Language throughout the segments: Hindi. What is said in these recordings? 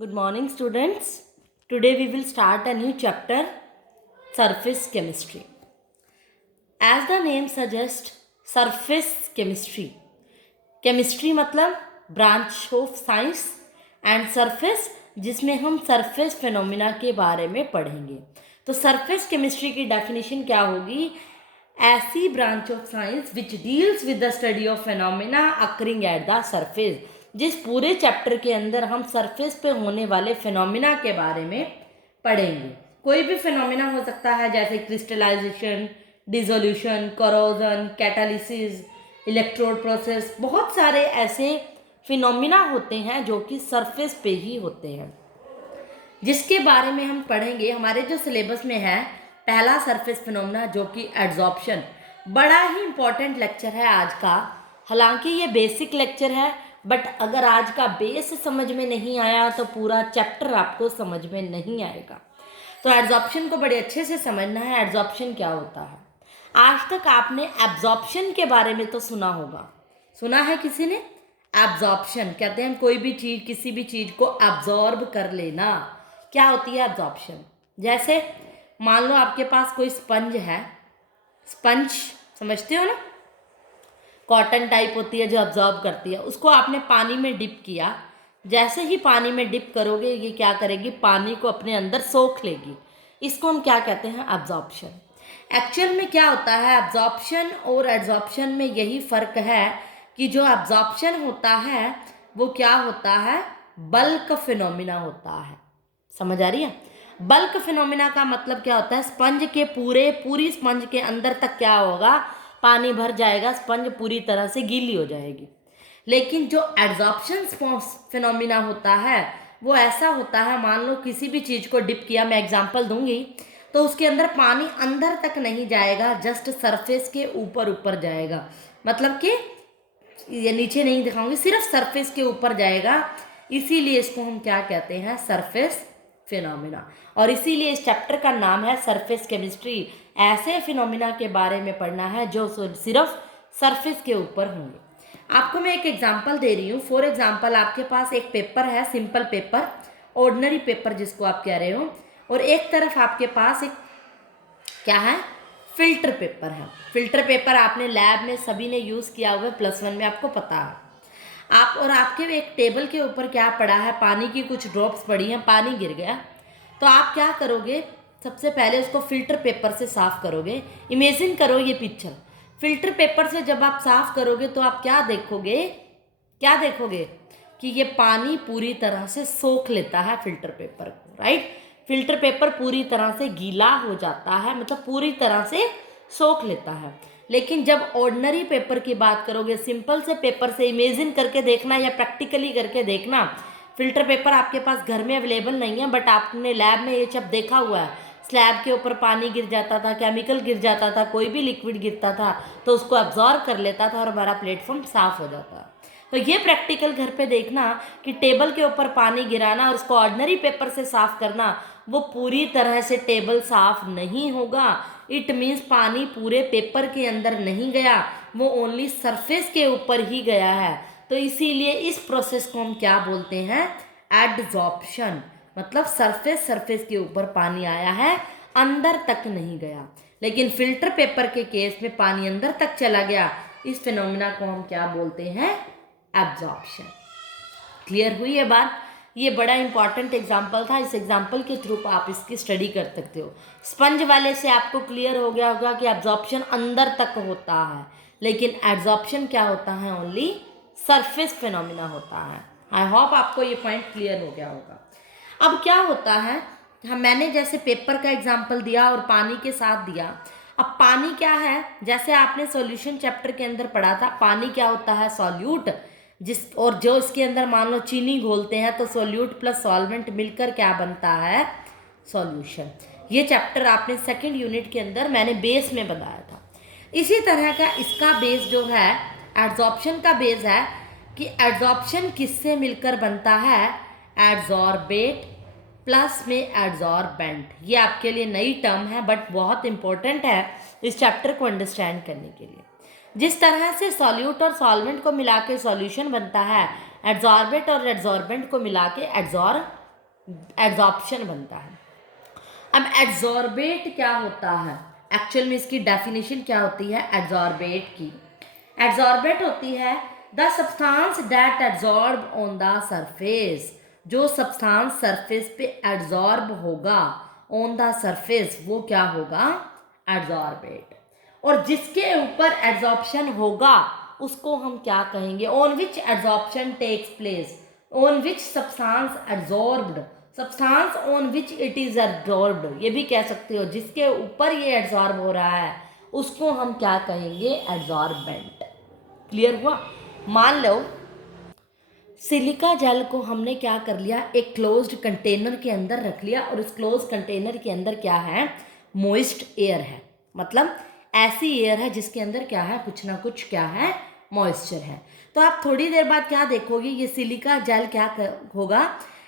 Good morning, students. Today we will start a new chapter, Surface Chemistry. As the name suggests, surface chemistry. Chemistry मतलब branch of science and surface जिसमें हम surface phenomena के बारे में पढ़ेंगे. तो surface chemistry की definition क्या होगी? ऐसी branch of science which deals with the study of phenomena occurring at the surface. जिस पूरे चैप्टर के अंदर हम सरफेस पे होने वाले फिनोमिना के बारे में पढ़ेंगे. कोई भी फिनोमिना हो सकता है जैसे crystallisation, dissolution, corrosion, catalysis, electrode process. बहुत सारे ऐसे फिनोमिना होते हैं जो कि सरफेस पे ही होते हैं, जिसके बारे में हम पढ़ेंगे. हमारे जो सिलेबस में है पहला सरफेस फिनोमिना जो कि एड्जॉर्प्शन. बड़ा ही इम्पॉर्टेंट लेक्चर है आज का. हालांकि ये बेसिक लेक्चर है, बट अगर आज का बेस समझ में नहीं आया तो पूरा चैप्टर आपको समझ में नहीं आएगा. तो एड्जॉर्प्शन को बड़े अच्छे से समझना है. एड्जॉर्प्शन क्या होता है? आज तक आपने एब्जॉर्प्शन के बारे में तो सुना होगा. सुना है किसी ने? एब्जॉर्प्शन कहते हैं कोई भी चीज़, किसी भी चीज़ को एब्जॉर्ब कर लेना. क्या होती है एब्जॉर्प्शन? जैसे मान लो आपके पास कोई स्पंज है. स्पंज समझते हो ना, कॉटन टाइप होती है जो अब्जॉर्ब करती है. उसको आपने पानी में डिप किया. जैसे ही पानी में डिप करोगे ये क्या करेगी? पानी को अपने अंदर सोख लेगी. इसको हम क्या कहते हैं? एब्जॉर्प्शन. एक्चुअल में क्या होता है? एब्जॉर्प्शन और एड्जॉर्प्शन में यही फ़र्क है कि जो एब्जॉर्प्शन होता है वो क्या होता है? बल्क फिनोमिना होता है. समझ आ रही है? बल्क फिनोमिना का मतलब क्या होता है? स्पंज के पूरी स्पंज के अंदर तक क्या होगा? पानी भर जाएगा, स्पंज पूरी तरह से गीली हो जाएगी. लेकिन जो एड्जॉर्प्शन फिनोमिना होता है वो ऐसा होता है, मान लो किसी भी चीज़ को डिप किया, मैं एग्जांपल दूंगी, तो उसके अंदर पानी अंदर तक नहीं जाएगा, जस्ट सरफेस के ऊपर ऊपर जाएगा. मतलब कि ये नीचे नहीं दिखाऊंगी, सिर्फ सरफेस के ऊपर जाएगा. इसीलिए इसको हम क्या कहते हैं? Surface phenomena. और इसीलिए इस चैप्टर का नाम है सरफेस केमिस्ट्री. ऐसे फिनोमिना के बारे में पढ़ना है जो सिर्फ सरफेस के ऊपर होंगे. आपको मैं एक एग्जांपल दे रही हूँ. फॉर एग्जांपल आपके पास एक पेपर है, सिंपल पेपर, ऑर्डिनरी पेपर जिसको आप कह रहे हो, और एक तरफ आपके पास एक क्या है? फिल्टर पेपर है. फिल्टर पेपर आपने लैब में सभी ने यूज़ किया हुआ है, +1 में आपको पता है. आप और आपके एक टेबल के ऊपर क्या पड़ा है? पानी की कुछ ड्रॉप्स पड़ी हैं, पानी गिर गया. तो आप क्या करोगे? सबसे पहले उसको फिल्टर पेपर से साफ़ करोगे. इमेजिन करो ये पिक्चर. फिल्टर पेपर से जब आप साफ़ करोगे तो आप क्या देखोगे? क्या देखोगे? कि ये पानी पूरी तरह से सोख लेता है फिल्टर पेपर को. राइट? फिल्टर पेपर पूरी तरह से गीला हो जाता है, मतलब पूरी तरह से सोख लेता है. लेकिन जब ऑर्डिनरी पेपर की बात करोगे, सिंपल से पेपर से इमेजिन करके देखना या प्रैक्टिकली करके देखना. फिल्टर पेपर आपके पास घर में अवेलेबल नहीं है, बट आपने लैब में ये सब देखा हुआ है. स्लैब के ऊपर पानी गिर जाता था, केमिकल गिर जाता था, कोई भी लिक्विड गिरता था तो उसको अब्जॉर्ब कर लेता था और हमारा प्लेटफॉर्म साफ़ हो जाता. तो ये प्रैक्टिकल घर पे देखना कि टेबल के ऊपर पानी गिराना और उसको ऑर्डिनरी पेपर से साफ़ करना, वो पूरी तरह से टेबल साफ़ नहीं होगा. इट मीन्स पानी पूरे पेपर के अंदर नहीं गया, वो ओनली सरफेस के ऊपर ही गया है. तो इसीलिए इस प्रोसेस को हम क्या बोलते हैं? एडजॉर्प्शन. मतलब सरफेस के ऊपर पानी आया है, अंदर तक नहीं गया. लेकिन फिल्टर पेपर के केस में पानी अंदर तक चला गया. इस फिनोमिना को हम क्या बोलते हैं? एब्जॉर्प्शन. क्लियर हुई ये बात? ये बड़ा इंपॉर्टेंट एग्जाम्पल था. इस एग्जाम्पल के थ्रू आप इसकी स्टडी कर सकते हो. स्पंज वाले से आपको क्लियर हो गया होगा कि एब्जॉर्प्शन अंदर तक होता है, लेकिन एड्जॉर्प्शन क्या होता है? ओनली सरफेस फिनोमिना होता है. आई होप आपको ये पॉइंट क्लियर हो गया होगा. अब क्या होता है, मैंने जैसे पेपर का एग्जाम्पल दिया और पानी के साथ दिया. अब पानी क्या है? जैसे आपने सॉल्यूशन चैप्टर के अंदर पढ़ा था, पानी क्या होता है? सॉल्यूट. और जो इसके अंदर मान लो चीनी घोलते हैं तो सॉल्यूट प्लस सॉल्वेंट मिलकर क्या बनता है? सॉल्यूशन. ये चैप्टर आपने सेकंड यूनिट के अंदर मैंने बेस में बताया था. इसी तरह का इसका बेस जो है एड्जॉर्प्शन का बेस है कि एड्जॉर्प्शन किससे मिलकर बनता है? एड्जॉर्बेट प्लस में एड्जॉर्बेंट. ये आपके लिए नई टर्म है बट बहुत इंपॉर्टेंट है इस चैप्टर को अंडरस्टैंड करने के लिए. जिस तरह से सॉल्यूट और सॉल्वेंट को मिला के सॉल्यूशन बनता है, एड्जॉर्बेट और एड्जॉर्बेंट को मिला के एड्जॉर्बेंट एड्जॉर्प्शन बनता है। अब एड्जॉर्बेट क्या होता है, एक्चुअल में इसकी डेफिनेशन क्या होती है एड्जॉर्बेट की? एड्जॉर्बेट होती है the substance that adsorb on the surface, जो सब्सटेंस सरफेस पे एड्जॉर्ब होगा ऑन द सरफेस वो क्या होगा एड्जॉर्बेट। और जिसके ऊपर एड्जॉर्प्शन होगा उसको हम क्या कहेंगे, on which adsorption takes place, on which substance adsorbed, substance on which it is adsorbed, ये भी कह सकते हो, जिसके ऊपर ये एड्जॉर्ब हो रहा है उसको हम क्या कहेंगे एड्जॉर्बेंट। क्लियर हुआ? मान लो सिलिका जेल को हमने क्या कर लिया, एक क्लोज्ड कंटेनर के अंदर रख लिया, और इस क्लोज कंटेनर के अंदर क्या है, मॉइस्ट एयर है, मतलब ऐसी एयर है जिसके अंदर क्या है, कुछ ना कुछ क्या है, मॉइस्चर है। तो आप थोड़ी देर बाद क्या देखोगे, ये सिलिका जेल क्या होगा,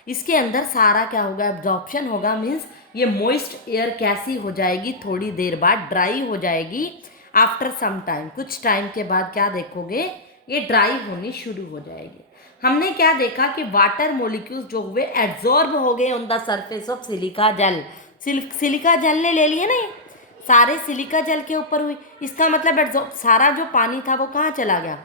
इसके अंदर सारा क्या होगा, एब्जॉर्प्शन होगा, मीन्स ये मॉइस्ट एयर कैसी हो जाएगी, थोड़ी देर बाद ड्राई हो जाएगी। आफ्टर सम टाइम, कुछ टाइम के बाद क्या देखोगे, ये ड्राई होनी शुरू हो जाएगी। हमने क्या देखा कि वाटर मोलिक्यूल्स जो हुए एड्जॉर्ब हो गए on the surface of silica gel. Silica gel ने ले लिए नहीं, सारे सिलिका जेल के ऊपर हुई, इसका मतलब सारा जो पानी था वो कहाँ चला गया,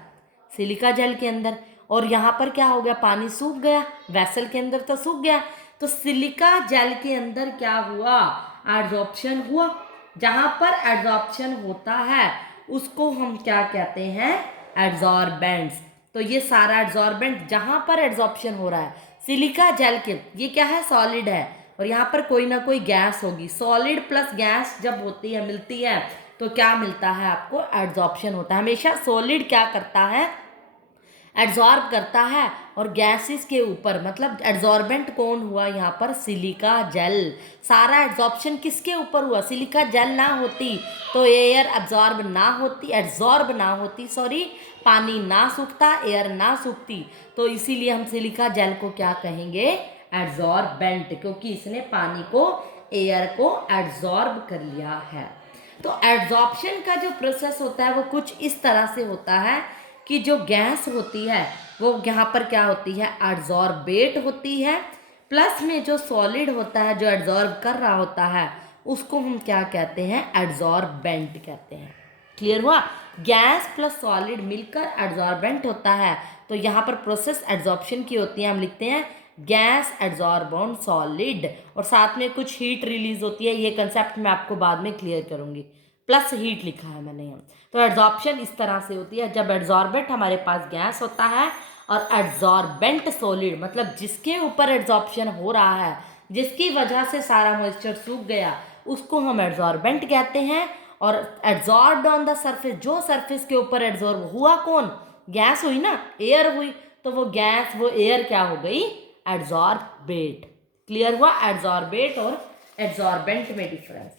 सिलिका जेल के अंदर, और यहाँ पर क्या हो गया, पानी सूख गया, वेसल के अंदर तो सूख गया। तो सिलिका जेल के अंदर क्या हुआ, एड्जॉर्प्शन हुआ। जहाँ पर एड्जॉर्प्शन होता है उसको हम क्या कहते हैं, एड्जॉर्बेंट्स। तो ये सारा एड्जॉर्बेंट जहाँ पर एड्जॉर्प्शन हो रहा है सिलिका जेल के, ये क्या है, सॉलिड है, और यहाँ पर कोई ना कोई गैस होगी, सॉलिड प्लस गैस जब होती है, मिलती है, तो क्या मिलता है आपको, एड्जॉर्प्शन होता है। हमेशा सॉलिड क्या करता है, एड्जॉर्ब करता है, और गैसेस के ऊपर, मतलब एड्जॉर्बेंट कौन हुआ यहाँ पर, सिलिका जेल। सारा एड्जॉर्प्शन किसके ऊपर हुआ, सिलिका जेल ना होती तो एयर एड्जॉर्ब ना होती, सॉरी, पानी ना सूखता, एयर ना सूखती, तो इसीलिए हम सिलिका जेल को क्या कहेंगे, एड्जॉर्बेंट, क्योंकि इसने पानी को, एयर को एड्जॉर्ब कर लिया है। तो एड्जॉर्प्शन का जो प्रोसेस होता है वो कुछ इस तरह से होता है कि जो गैस होती है वो यहाँ पर क्या होती है, एड्जॉर्बेट होती है, प्लस में जो सॉलिड होता है जो एड्जॉर्ब कर रहा होता है उसको हम क्या कहते हैं, एड्जॉर्बेंट कहते हैं। क्लियर हुआ? गैस प्लस सॉलिड मिलकर एड्जॉर्बेंट होता है। तो यहाँ पर प्रोसेस एड्जॉर्प्शन की होती है, हम लिखते हैं गैस एड्जॉर्ब ऑन सॉलिड, और साथ में कुछ हीट रिलीज होती है, ये कंसेप्ट मैं आपको बाद में क्लियर करूँगी, प्लस हीट लिखा है मैंने यहाँ। तो एड्जॉर्प्शन इस तरह से होती है, जब एड्जॉर्बेंट हमारे पास गैस होता है और एड्जॉर्बेंट सॉलिड, मतलब जिसके ऊपर एड्जॉर्प्शन हो रहा है, जिसकी वजह से सारा मॉइस्चर सूख गया, उसको हम एड्जॉर्बेंट कहते हैं। और एड्जॉर्ब्ड ऑन द सरफेस, जो सरफेस के ऊपर एड्जॉर्ब हुआ कौन, गैस हुई ना, एयर हुई, तो वो गैस, वो एयर क्या हो गई, एड्जॉर्बेट। क्लियर हुआ? एड्जॉर्बेट और एड्जॉर्बेंट में डिफरेंस।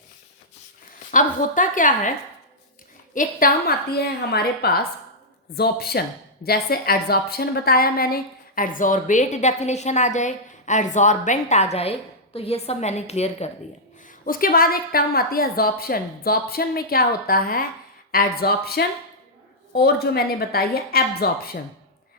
अब होता क्या है, एक टर्म आती है हमारे पास ज़ॉर्प्शन, जैसे एड्जॉर्प्शन बताया मैंने, एड्जॉर्बेट डेफिनेशन आ जाए, एड्जॉर्बेंट आ जाए, तो ये सब मैंने क्लियर कर दिया। उसके बाद एक टर्म आती है ज़ॉर्प्शन। ज़ॉर्प्शन में क्या होता है, एड्जॉर्प्शन, और जो मैंने बताई है एब्जॉर्प्शन।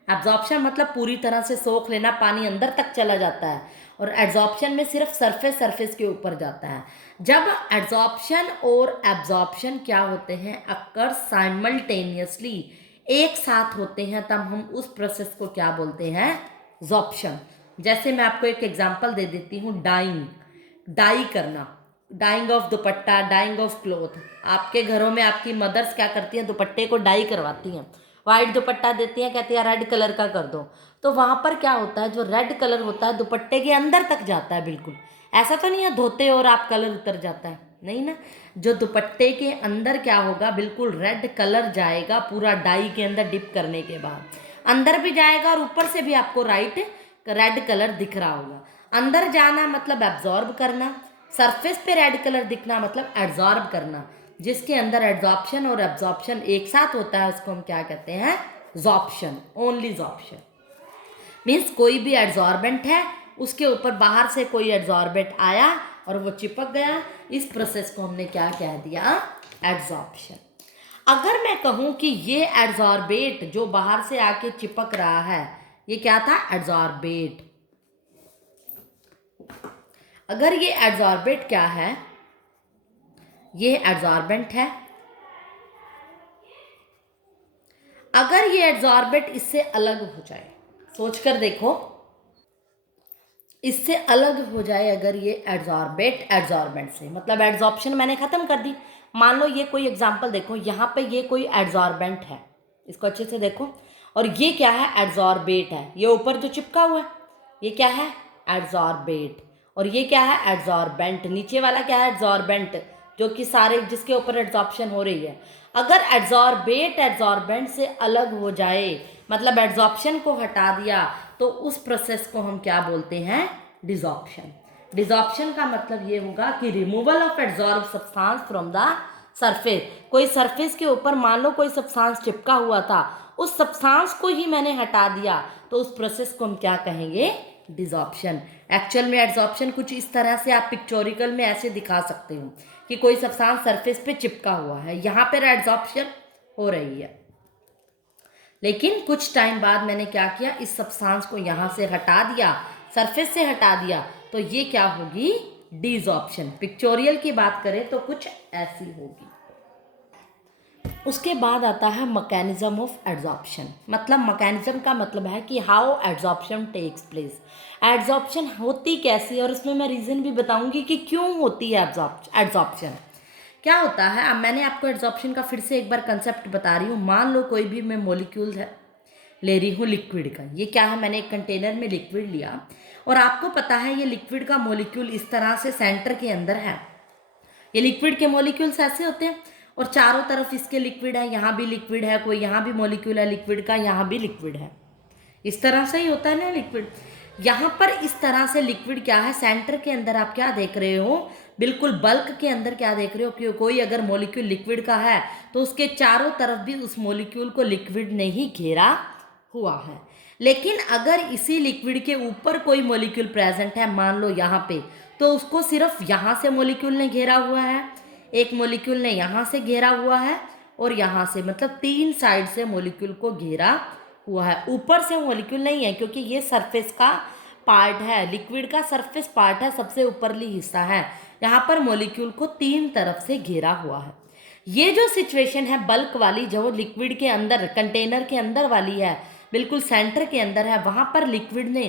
एब्जॉर्प्शन मतलब पूरी तरह से सोख लेना, पानी अंदर तक चला जाता है, और एड्जॉर्प्शन में सिर्फ सरफेस के ऊपर जाता है। जब एड्जॉर्प्शन और एब्जॉर्प्शन क्या होते हैं, अक्कर साइमल्टेनियसली, एक साथ होते हैं, तब हम उस प्रोसेस को क्या बोलते हैं, ज़ॉर्प्शन। जैसे मैं आपको एक एग्जांपल दे देती हूँ, डाई करना, dyeing of dupatta, dyeing of cloth. आपके घरों में आपकी मदर्स क्या करती हैं, दुपट्टे को डाई करवाती हैं, वाइट दुपट्टा देती हैं, कहती है रेड कलर का कर दो। तो वहाँ पर क्या होता है, जो रेड कलर होता है दुपट्टे के अंदर तक जाता है, बिल्कुल ऐसा तो नहीं है धोते और आप कलर उतर जाता है, नहीं ना, जो दुपट्टे के अंदर क्या होगा, बिल्कुल रेड कलर जाएगा पूरा डाई के अंदर डिप करने के बाद, अंदर भी जाएगा और ऊपर से भी आपको रेड कलर दिख रहा होगा। अंदर जाना मतलब एब्जॉर्ब करना, सरफेस पे रेड कलर दिखना मतलब एड्जॉर्ब करना। जिसके अंदर एड्जॉर्प्शन और एब्जॉर्प्शन एक साथ होता है उसको हम क्या कहते हैं, ज़ॉर्प्शन, ओनली ज़ॉर्प्शन। मीन्स कोई भी एड्जॉर्बेंट है, उसके ऊपर बाहर से कोई एड्जॉर्बेंट आया और वो चिपक गया, इस प्रोसेस को हमने क्या कह दिया, एड्जॉर्प्शन। अगर मैं कहूँ कि ये एड्जॉर्बेट जो बाहर से आके चिपक रहा है, ये क्या था, एड्जॉर्बेट। अगर ये एड्सॉर्बेट क्या है, ये एड्सॉर्बेंट है। अगर ये एड्सॉर्बेट इससे अलग हो जाए, सोच कर देखो, इससे अलग हो जाए अगर ये एड्सॉर्बेट एड्सॉर्बेंट से, मतलब एड्सॉर्प्शन मैंने खत्म कर दी। मान लो ये कोई एग्जांपल देखो, यहाँ पे ये कोई एड्सॉर्बेंट है, इसको अच्छे से देखो, और ये क्या है, एड्सॉर्बेट है। ये ऊपर जो चिपका हुआ है ये क्या है, एड्सॉर्बेट, और ये क्या है, एड्सॉर्बेंट। नीचे वाला क्या है, एड्सॉर्बेंट, जो कि सारे जिसके ऊपर एड्सॉर्प्शन हो रही है। अगर एड्सॉर्बेट एड्सॉर्बेंट से अलग हो जाए, मतलब एड्सॉर्प्शन को हटा दिया, तो उस प्रोसेस को हम क्या बोलते हैं, डिसॉर्प्शन। डिसॉर्प्शन का मतलब ये होगा कि removal of adsorb substance from the surface. कोई सरफेस के ऊपर मान लो कोई सब्सटेंस चिपका हुआ था, उस सब्सटेंस को ही मैंने हटा दिया, तो उस प्रोसेस को हम क्या कहेंगे, डिसॉर्प्शन। एक्चुअल में एड्सॉर्प्शन कुछ इस तरह से आप पिक्चोरिकल में ऐसे दिखा सकते हो कि कोई सब्सटेंस सरफेस पे चिपका हुआ है, यहाँ पर एड्सॉर्प्शन हो रही है, लेकिन कुछ टाइम बाद मैंने क्या किया, इस सब्सटेंस को यहाँ से हटा दिया, सरफेस से हटा दिया, तो ये क्या होगी, डिसॉर्प्शन। पिक्चोरियल की बात करें तो कुछ ऐसी होगी। उसके बाद आता है मैकेनिज्म ऑफ एड्सॉर्प्शन। मतलब मैकेनिज्म का मतलब है कि how adsorption takes place, adsorption होती कैसी, और इसमें मैं रीज़न भी बताऊंगी कि क्यों होती है एड्सॉर्प्शन। क्या होता है, अब मैंने आपको एड्सॉर्प्शन का फिर से एक बार कंसेप्ट बता रही हूँ। मान लो कोई भी मैं मोलिक्यूल है ले रही हूँ लिक्विड का, ये क्या है, मैंने एक कंटेनर में लिक्विड लिया, और आपको पता है ये लिक्विड का मोलिक्यूल इस तरह से सेंटर के अंदर है। ये लिक्विड के मोलिक्यूल्स ऐसे होते हैं, और चारों तरफ इसके लिक्विड है, यहाँ भी लिक्विड है, कोई यहाँ भी मोलिक्यूल है लिक्विड का, यहाँ भी लिक्विड है। इस तरह से ही होता है ना लिक्विड। यहाँ पर इस तरह से लिक्विड क्या है, सेंटर के अंदर आप क्या देख रहे हो, बिल्कुल बल्क के अंदर क्या देख रहे हो कि कोई अगर मॉलिक्यूल लिक्विड का है तो उसके चारों तरफ भी उस मॉलिक्यूल को लिक्विड ने ही घेरा हुआ है। लेकिन अगर इसी लिक्विड के ऊपर कोई मॉलिक्यूल प्रेजेंट है, मान लो यहाँ पे, तो उसको सिर्फ यहाँ से मॉलिक्यूल ने घेरा हुआ है, एक मॉलिक्यूल ने यहाँ से घेरा हुआ है, और यहाँ से, मतलब तीन साइड से मॉलिक्यूल को घेरा हुआ है। ऊपर से मॉलिक्यूल नहीं है, क्योंकि ये सरफेस का पार्ट है, लिक्विड का सरफेस पार्ट है, सबसे ऊपरली हिस्सा है। यहाँ पर मॉलिक्यूल को तीन तरफ से घेरा हुआ है। ये जो सिचुएशन है बल्क वाली, जो लिक्विड के अंदर कंटेनर के अंदर वाली है, बिल्कुल सेंटर के अंदर है, वहाँ पर लिक्विड ने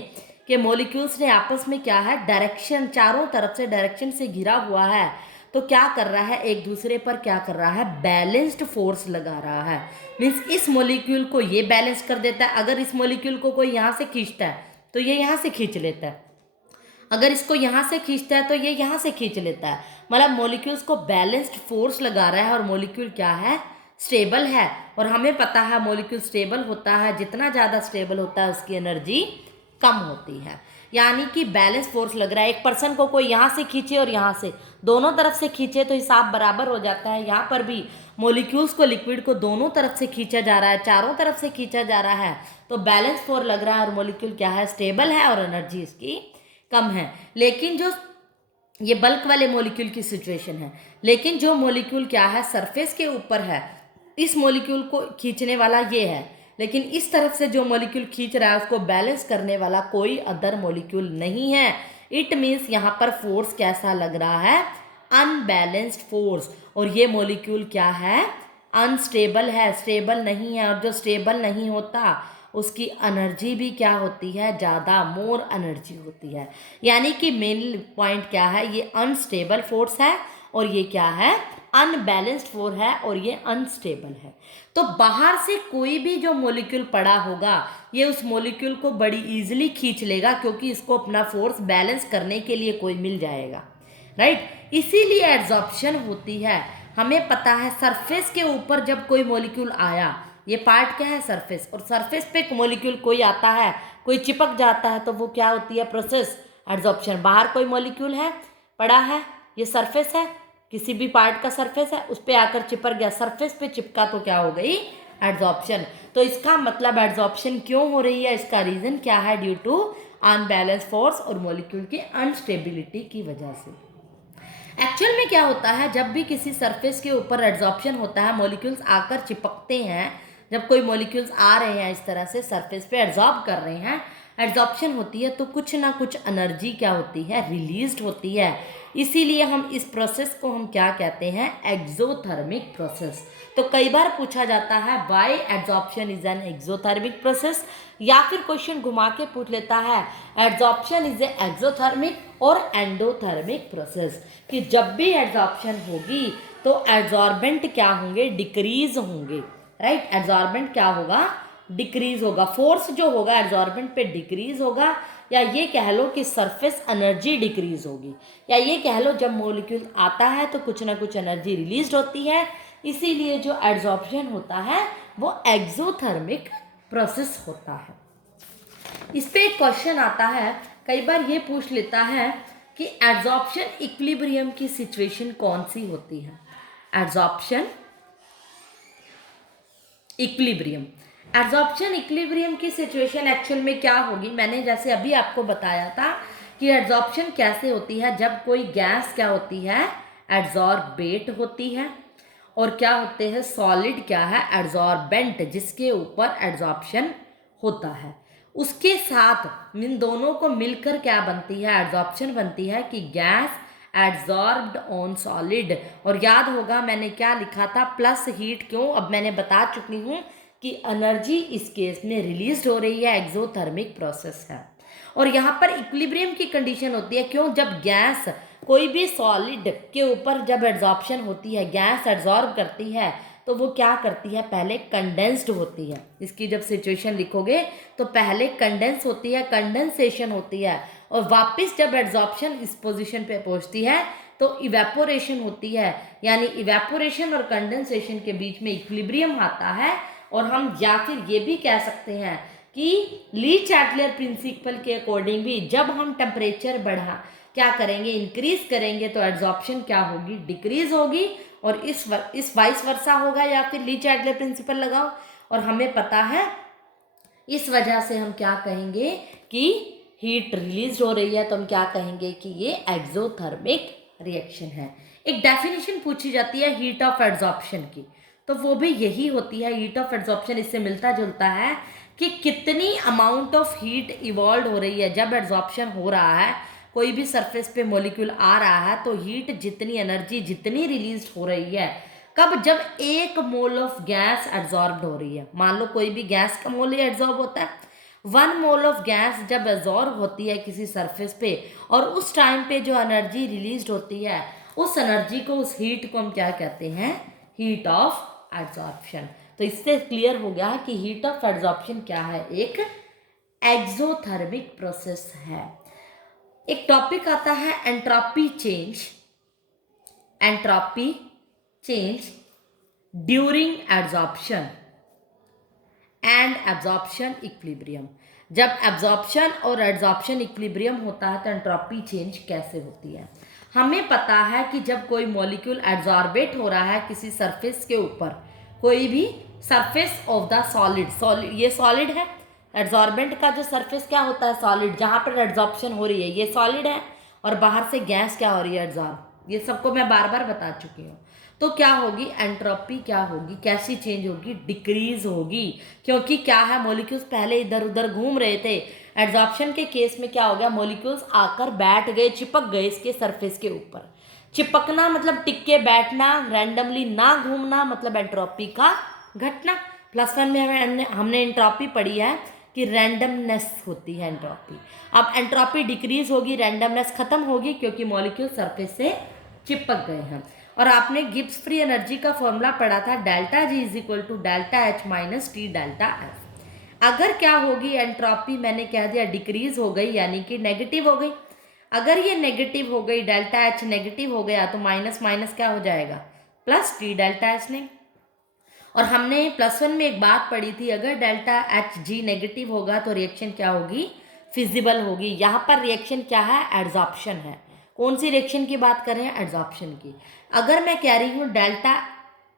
के मॉलिक्यूल्स ने आपस में क्या है, डायरेक्शन, चारों तरफ से डायरेक्शन से घिरा हुआ है। तो क्या कर रहा है, एक दूसरे पर क्या कर रहा है, बैलेंस्ड फोर्स लगा रहा है। मीन्स इस मॉलिक्यूल को ये बैलेंस कर देता है, अगर इस मॉलिक्यूल को कोई यहाँ से खींचता है तो ये यहाँ से खींच लेता है, अगर इसको यहाँ से खींचता है तो ये यहाँ से खींच लेता है। मतलब मॉलिक्यूल्स को बैलेंस्ड फोर्स लगा रहा है, और मॉलिक्यूल क्या है, स्टेबल है। और हमें पता है मॉलिक्यूल स्टेबल होता है, जितना ज़्यादा स्टेबल होता है उसकी एनर्जी कम होती है। यानी कि बैलेंस फोर्स लग रहा है। एक पर्सन को कोई यहाँ से खींचे और यहाँ से, दोनों तरफ से खींचे तो हिसाब बराबर हो जाता है। यहाँ पर भी मॉलिक्यूल्स को, लिक्विड को दोनों तरफ से खींचा जा रहा है, चारों तरफ से खींचा जा रहा है, तो बैलेंस फोर्स लग रहा है, और मॉलिक्यूल क्या है, स्टेबल है, और एनर्जी इसकी कम है। लेकिन जो ये बल्क वाले मॉलिक्यूल की सिचुएशन है, लेकिन जो मॉलिक्यूल क्या है, सरफेस के ऊपर है, इस मॉलिक्यूल को खींचने वाला ये है, लेकिन इस तरफ से जो मॉलिक्यूल खींच रहा है उसको बैलेंस करने वाला कोई अदर मॉलिक्यूल नहीं है। इट मीन्स यहाँ पर फोर्स कैसा लग रहा है, अनबैलेंस्ड फोर्स। और ये मॉलिक्यूल क्या है, अनस्टेबल है, स्टेबल नहीं है। और जो स्टेबल नहीं होता उसकी एनर्जी भी क्या होती है, ज़्यादा, मोर एनर्जी होती है। यानी कि मेन पॉइंट क्या है, ये अनस्टेबल फोर्स है, और ये क्या है, अनबैलेंस्ड फोर्स है, और ये अनस्टेबल है। तो बाहर से कोई भी जो मॉलिक्यूल पड़ा होगा, ये उस मॉलिक्यूल को बड़ी इजीली खींच लेगा, क्योंकि इसको अपना फोर्स बैलेंस करने के लिए कोई मिल जाएगा, राइट। इसीलिए एड्सॉर्प्शन होती है। हमें पता है सरफेस के ऊपर जब कोई मॉलिक्यूल आया, ये पार्ट क्या है, सरफेस, और सरफेस पे मॉलिक्यूल कोई आता है, कोई चिपक जाता है, तो वो क्या होती है, प्रोसेस, एड्सॉर्प्शन। बाहर कोई मॉलिक्यूल है, पड़ा है, ये सरफेस है, किसी भी पार्ट का सरफेस है, उस पर आकर चिपक गया, सरफेस पे चिपका, तो क्या हो गई, एड्सॉर्प्शन। तो इसका मतलब एड्सॉर्प्शन क्यों हो रही है, इसका रीजन क्या है, ड्यू टू अनबैलेंस फोर्स और मॉलिक्यूल की अनस्टेबिलिटी की वजह से। एक्चुअल में क्या होता है, जब भी किसी सरफेस के ऊपर एड्सॉर्प्शन होता है, मॉलिक्यूल्स आकर चिपकते हैं, जब कोई मॉलिक्यूल्स आ रहे हैं इस तरह से सरफेस पे एड्सॉर्ब कर रहे हैं, एड्जॉर्प्शन होती है तो कुछ ना कुछ एनर्जी क्या होती है, रिलीज्ड होती है। इसीलिए हम इस प्रोसेस को हम क्या कहते हैं, एक्सोथर्मिक प्रोसेस। तो कई बार पूछा जाता है why adsorption is an exothermic process, या फिर क्वेश्चन घुमा के पूछ लेता है एड्जॉर्प्शन इज ए एक्सोथर्मिक और एंडोथर्मिक प्रोसेस, कि जब भी एड्जॉर्प्शन होगी तो एड्जॉर्बेंट क्या होंगे, डिक्रीज होंगे, राइट। एड्जॉर्बेंट क्या होगा, डिक्रीज होगा, फोर्स जो होगा एड्जॉर्बेंट पे डिक्रीज होगा, या ये कह लो कि सरफेस एनर्जी डिक्रीज होगी, या ये कह लो जब मॉलिक्यूल आता है तो कुछ ना कुछ एनर्जी रिलीज होती है। इसीलिए जो एड्जॉर्प्शन होता है वो एक्सोथर्मिक प्रोसेस होता है। इस पे एक क्वेश्चन आता है, कई बार ये पूछ लेता है कि एड्जॉर्प्शन इक्विलिब्रियम की सिचुएशन कौन सी होती है। एड्जॉर्प्शन इक्विलिब्रियम, एड्जॉर्प्शन इक्विलिब्रियम की सिचुएशन एक्चुअल में क्या होगी, मैंने जैसे अभी आपको बताया था कि एड्जॉर्प्शन कैसे होती है, जब कोई गैस क्या होती है, एड्जॉर्बेट होती है, और क्या होते हैं, सॉलिड क्या है, एड्जॉर्बेंट, जिसके ऊपर एड्जॉर्प्शन होता है। उसके साथ इन दोनों को मिलकर क्या बनती है, एड्जॉर्प्शन बनती है कि गैस एड्जॉर्ब्ड ऑन सॉलिड। और याद होगा मैंने क्या लिखा था, प्लस हीट, क्यों, अब मैंने बता चुकी हूँ कि एनर्जी इस केस में रिलीज हो रही है, एक्सोथर्मिक प्रोसेस है। और यहाँ पर इक्विलिब्रियम की कंडीशन होती है, क्यों, जब गैस कोई भी सॉलिड के ऊपर जब एड्जॉर्प्शन होती है, गैस एड्जॉर्ब करती है, तो वो क्या करती है, पहले कंडेंस्ड होती है। इसकी जब सिचुएशन लिखोगे तो पहले कंडेंस होती है, कंडेंसेशन होती है, और वापस जब एड्जॉर्प्शन इस पोजीशन पे पहुंचती है तो इवेपोरेशन होती है। यानी इवेपोरेशन और कंडेंसेशन के बीच में इक्विलिब्रियम आता है। और हम या फिर ये भी कह सकते हैं कि ली चैटलर प्रिंसिपल के अकॉर्डिंग भी जब हम टेम्परेचर बढ़ा क्या करेंगे, इंक्रीज करेंगे, तो एड्जॉर्प्शन क्या होगी, डिक्रीज होगी, और इस वाइस वर्सा होगा, या फिर ली चैटलर प्रिंसिपल लगाओ। और हमें पता है इस वजह से हम क्या कहेंगे कि हीट रिलीज हो रही है, तो हम क्या कहेंगे कि ये एक्सोथर्मिक रिएक्शन है। एक डेफिनेशन पूछी जाती है हीट ऑफ एड्जॉर्प्शन की, तो वो भी यही होती है, हीट ऑफ एड्जॉर्प्शन इससे मिलता जुलता है कि कितनी अमाउंट ऑफ हीट इवॉल्व हो रही है जब एड्जॉर्प्शन हो रहा है, कोई भी सरफेस पे मॉलिक्यूल आ रहा है, तो हीट जितनी, एनर्जी जितनी रिलीज हो रही है, कब, जब 1 मोल ऑफ गैस एड्जॉर्ब्ड हो रही है। मान लो कोई भी गैस का मोल ही एड्जॉर्ब होता है, 1 मोल ऑफ गैस जब एब्जॉर्ब होती है किसी सरफेस पे, और उस टाइम पे जो एनर्जी रिलीज होती है, उस एनर्जी को, उस हीट को हम क्या कहते हैं, हीट ऑफ एड्जॉर्प्शन। तो इससे क्लियर हो गया कि हीट ऑफ एड्जॉर्प्शन क्या है, एक एक्सोथर्मिक प्रोसेस है। एक टॉपिक आता है entropy change, entropy change during adsorption and absorption equilibrium. जब एब्जॉर्प्शन और एड्जॉर्प्शन इक्विलिब्रियम होता है तो एंट्रोपी चेंज कैसे होती है। हमें पता है कि जब कोई मॉलिक्यूल एड्जॉर्बेट हो रहा है किसी सरफेस के ऊपर, कोई भी सरफेस ऑफ द सॉलिड, ये सॉलिड है, एड्जॉर्बेंट का जो सरफेस क्या होता है, सॉलिड, जहाँ पर एड्जॉर्प्शन हो रही है ये सॉलिड है, और बाहर से गैस क्या हो रही है, एड्जॉर्ब, ये सबको मैं बार बार बता चुकी हूँ। तो क्या होगी, एंट्रोपी क्या होगी, कैसी चेंज होगी, डिक्रीज होगी, क्योंकि क्या है, मॉलिक्यूल्स पहले इधर उधर घूम रहे थे, एड्जॉर्प्शन के केस में क्या हो गया, मॉलिक्यूल्स आकर बैठ गए, चिपक गए इसके सरफेस के ऊपर। चिपकना मतलब टिक के बैठना, रैंडमली ना घूमना, मतलब एंट्रोपी का घटना। +1 में हमने एंट्रोपी पढ़ी है कि रैंडमनेस होती है एंट्रोपी। अब एंट्रोपी डिक्रीज होगी, रैंडमनेस खत्म होगी, क्योंकि मॉलिक्यूल सरफेस से चिपक गए हैं। और आपने गिब्स फ्री एनर्जी का फॉर्मूला पढ़ा था, delta G is equal to delta H minus T delta F. अगर क्या होगी एंट्रोपी, मैंने कह दिया डिक्रीज हो गई, यानी कि नेगेटिव हो गई। अगर ये नेगेटिव हो गई, डेल्टा एच नेगेटिव हो गया, तो माइनस माइनस क्या हो जाएगा, प्लस टी डेल्टा एच ने। और हमने +1 में एक बात पढ़ी थी, अगर डेल्टा एच जी नेगेटिव होगा तो रिएक्शन क्या होगी, फिजिबल होगी। यहाँ पर रिएक्शन क्या है, एड्जॉर्प्शन है। कौन सी रिएक्शन की बात कर रहे हैं, एड्जॉर्प्शन की। अगर मैं कह रही हूँ डेल्टा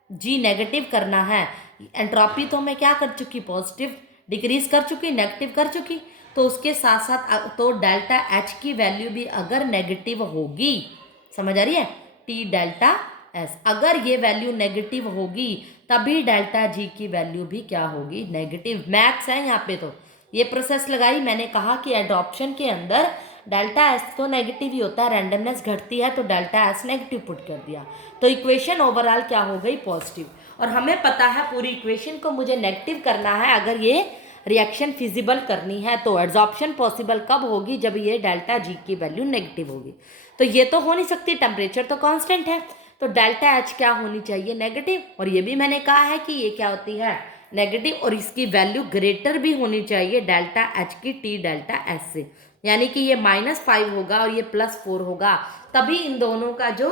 जी नेगेटिव करना है, एंट्रोपी तो मैं क्या कर चुकी, पॉजिटिव डिक्रीज कर चुकी, नेगेटिव कर चुकी, तो उसके साथ साथ तो डेल्टा एच की वैल्यू भी अगर नेगेटिव होगी, समझ आ रही है, टी डेल्टा एस, अगर ये वैल्यू नेगेटिव होगी तभी डेल्टा जी की वैल्यू भी क्या होगी, नेगेटिव। मैथ्स है यहाँ पे, तो ये प्रोसेस लगाई, मैंने कहा कि एडॉप्शन के अंदर डेल्टा एस तो नेगेटिव ही होता है, रैंडमनेस घटती है तो डेल्टा एस नेगेटिव पुट कर दिया, तो इक्वेशन ओवरऑल क्या हो गई, पॉजिटिव। और हमें पता है पूरी इक्वेशन को मुझे नेगेटिव करना है अगर ये रिएक्शन फिजिबल करनी है, तो एड्जॉर्प्शन पॉसिबल कब होगी, जब ये डेल्टा जी की वैल्यू नेगेटिव होगी। तो ये तो हो नहीं सकती, टेम्परेचर तो कांस्टेंट है, तो डेल्टा एच क्या होनी चाहिए, नेगेटिव। और ये भी मैंने कहा है कि ये क्या होती है, नेगेटिव, और इसकी वैल्यू ग्रेटर भी होनी चाहिए डेल्टा एच की टी डेल्टा एस से, यानी कि ये -5 होगा और ये +4 होगा, तभी इन दोनों का जो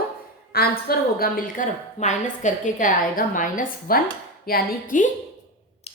आंसर होगा मिलकर माइनस करके क्या आएगा, -1, यानी कि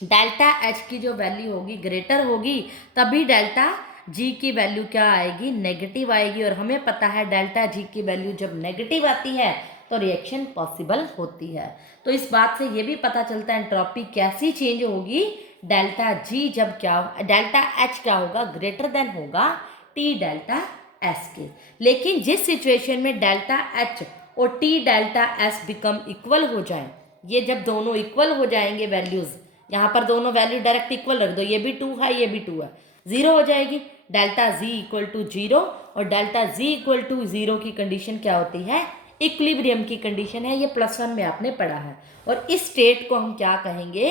डेल्टा एच की जो वैल्यू होगी ग्रेटर होगी, तभी डेल्टा जी की वैल्यू क्या आएगी, नेगेटिव आएगी। और हमें पता है डेल्टा जी की वैल्यू जब नेगेटिव आती है तो रिएक्शन पॉसिबल होती है। तो इस बात से ये भी पता चलता है एंट्रोपी कैसी चेंज होगी, डेल्टा जी जब क्या, डेल्टा एच क्या होगा, ग्रेटर देन होगा टी डेल्टा एस के। लेकिन जिस सिचुएशन में डेल्टा एच और T delta S become equal हो जाए, ये जब दोनों इक्वल हो जाएंगे वैल्यूज़, यहाँ पर दोनों वैल्यू डायरेक्ट इक्वल रख दो, ये भी 2 है ये भी 2 है, 0 हो जाएगी, डेल्टा जी इक्वल टू 0, और डेल्टा जी इक्वल टू 0 की कंडीशन क्या होती है, इक्विलिब्रियम की कंडीशन है, ये +1 में आपने पढ़ा है। और इस स्टेट को हम क्या कहेंगे,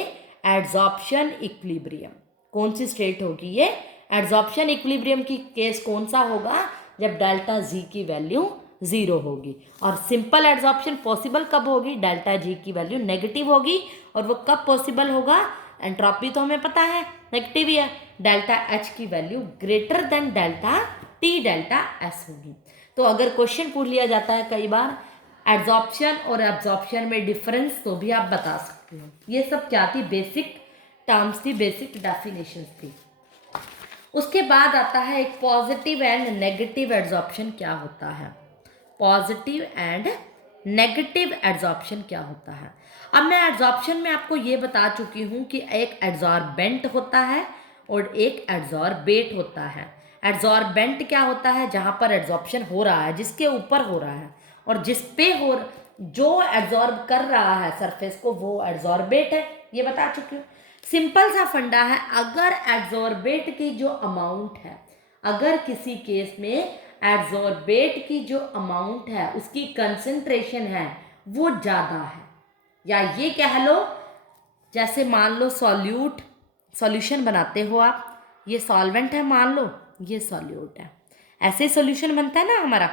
एड्जॉर्प्शन इक्विलिब्रियम। कौन सी स्टेट होगी ये, एड्जॉर्प्शन इक्विलिब्रियम की केस कौन सा होगा, जब डेल्टा जी की वैल्यू 0 होगी। और सिंपल एड्जॉर्प्शन पॉसिबल कब होगी, डेल्टा जी की वैल्यू नेगेटिव होगी, और वो कब पॉसिबल होगा, एंट्रोपी तो हमें पता है नेगेटिव ही है, डेल्टा एच की value greater than delta T delta S होगी। तो अगर क्वेश्चन पूछ लिया जाता है कई बार एड्जॉर्प्शन और एब्जॉर्प्शन में डिफरेंस, तो भी आप बता सकते हो। ये सब क्या थी, बेसिक टर्म्स थी, बेसिक डेफिनेशंस थी। उसके बाद आता है एक पॉजिटिव एंड नेगेटिव एड्जॉर्प्शन क्या होता है, पॉजिटिव एंड नेगेटिव एड्जॉर्प्शन क्या होता है। अब मैं एड्जॉर्प्शन में आपको ये बता चुकी हूँ कि एक एड्जॉर्बेंट होता है और एक एड्जॉर्बेट होता है। एड्जॉर्बेंट क्या होता है, जहाँ पर एड्जॉर्प्शन हो रहा है, जिसके ऊपर हो रहा है, और जिस पे हो, जो एड्जॉर्ब कर रहा है सरफेस को, वो एड्जॉर्बेट है, ये बता चुकी हूँ। सिंपल सा फंडा है, अगर एड्जॉर्बेट की जो अमाउंट है, अगर किसी केस में एड्जॉर्बेट की जो अमाउंट है, उसकी कंसंट्रेशन है, वो ज़्यादा है, या ये कह लो जैसे मान लो सॉल्यूशन बनाते हो आप, ये सॉल्वेंट है, मान लो ये सॉल्यूट है, ऐसे सॉल्यूशन बनता है ना हमारा।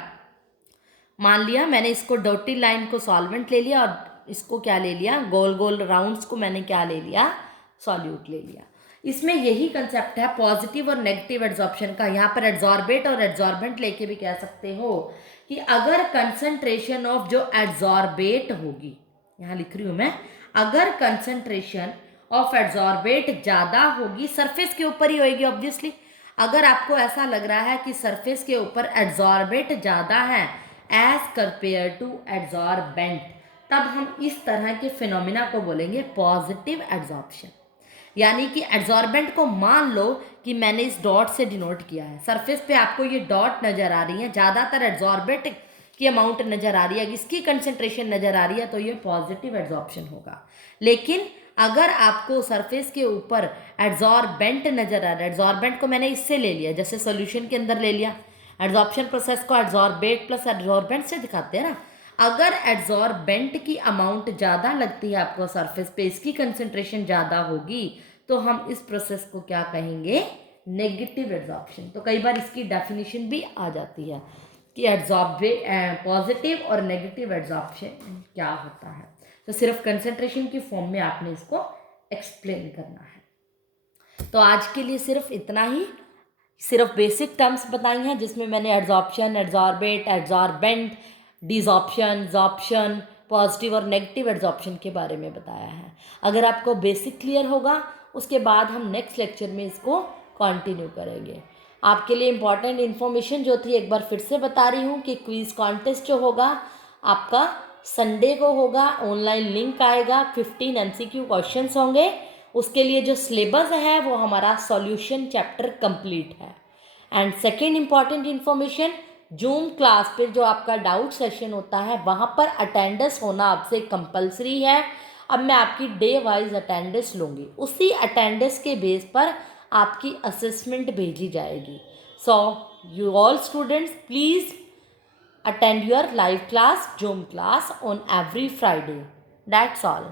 मान लिया मैंने इसको डॉटेड लाइन को सॉल्वेंट ले लिया और इसको क्या ले लिया, गोल गोल राउंड्स को मैंने क्या ले लिया, सॉल्यूट ले लिया। इसमें यही कंसेप्ट है पॉजिटिव और नेगेटिव एड्जॉर्प्शन का। यहाँ पर एड्जॉर्बेट और एड्जॉर्बेंट लेके भी कह सकते हो कि अगर कंसंट्रेशन ऑफ जो एड्जॉर्बेट होगी, यहाँ लिख रही हूँ मैं, अगर कंसंट्रेशन ऑफ एड्जॉर्बेट ज़्यादा होगी, सरफेस के ऊपर ही होगी ऑब्वियसली। अगर आपको ऐसा लग रहा है कि सरफेस के ऊपर एड्जॉर्बेट ज़्यादा है एज कंपेयर टू एड्जॉर्बेंट, तब हम इस तरह के फिनोमिना को बोलेंगे पॉजिटिव एड्जॉर्प्शन। यानी कि एड्जॉर्बेंट को मान लो कि मैंने इस डॉट से डिनोट किया है, सरफेस पे आपको ये डॉट नज़र आ रही है, ज़्यादातर एड्जॉर्बेंट की अमाउंट नज़र आ रही है, इसकी कंसंट्रेशन नज़र आ रही है, तो ये पॉजिटिव एड्जॉर्प्शन होगा। लेकिन अगर आपको सरफेस के ऊपर एड्जॉर्बेंट नज़र आ रहा है, एड्जॉर्बेंट को मैंने इससे ले लिया, जैसे सोल्यूशन के अंदर ले लिया, एड्जॉर्प्शन प्रोसेस को एड्जॉर्बेट प्लस एड्जॉर्बेंट से दिखाते हैं ना। अगर एड्जॉर्बेंट की अमाउंट ज़्यादा लगती है आपको सरफेस पे, इसकी कंसंट्रेशन ज़्यादा होगी, तो हम इस प्रोसेस को क्या कहेंगे, नेगेटिव एड्जॉर्प्शन। तो कई बार इसकी डेफिनेशन भी आ जाती है कि पॉजिटिव और नेगेटिव एड्जॉर्प्शन क्या होता है। तो सिर्फ कंसंट्रेशन की फॉर्म में आपने इसको एक्सप्लेन करना है। तो आज के लिए सिर्फ इतना ही, सिर्फ बेसिक टर्म्स बताई हैं, जिसमें मैंने adsorption, adsorbate, adsorbent, desorption, sorption, positive और नेगेटिव एड्जॉर्प्शन के बारे में बताया है। अगर आपको बेसिक क्लियर होगा, उसके बाद हम नेक्स्ट लेक्चर में इसको कंटिन्यू करेंगे। आपके लिए इम्पॉर्टेंट इन्फॉर्मेशन जो थी एक बार फिर से बता रही हूँ कि क्विज कॉन्टेस्ट जो होगा आपका संडे को होगा, ऑनलाइन लिंक आएगा, 15 MCQ क्वेश्चंस होंगे। उसके लिए जो सिलेबस है वो हमारा सॉल्यूशन चैप्टर कंप्लीट है। And second important information, zoom class पर जो आपका डाउट सेशन होता है वहाँ पर अटेंडेंस होना आपसे कंपलसरी है। अब मैं आपकी डे वाइज अटेंडेंस लूँगी, उसी अटेंडेंस के बेस पर आपकी असेसमेंट भेजी जाएगी. So you all students please attend your live class, Zoom class on every Friday. That's all.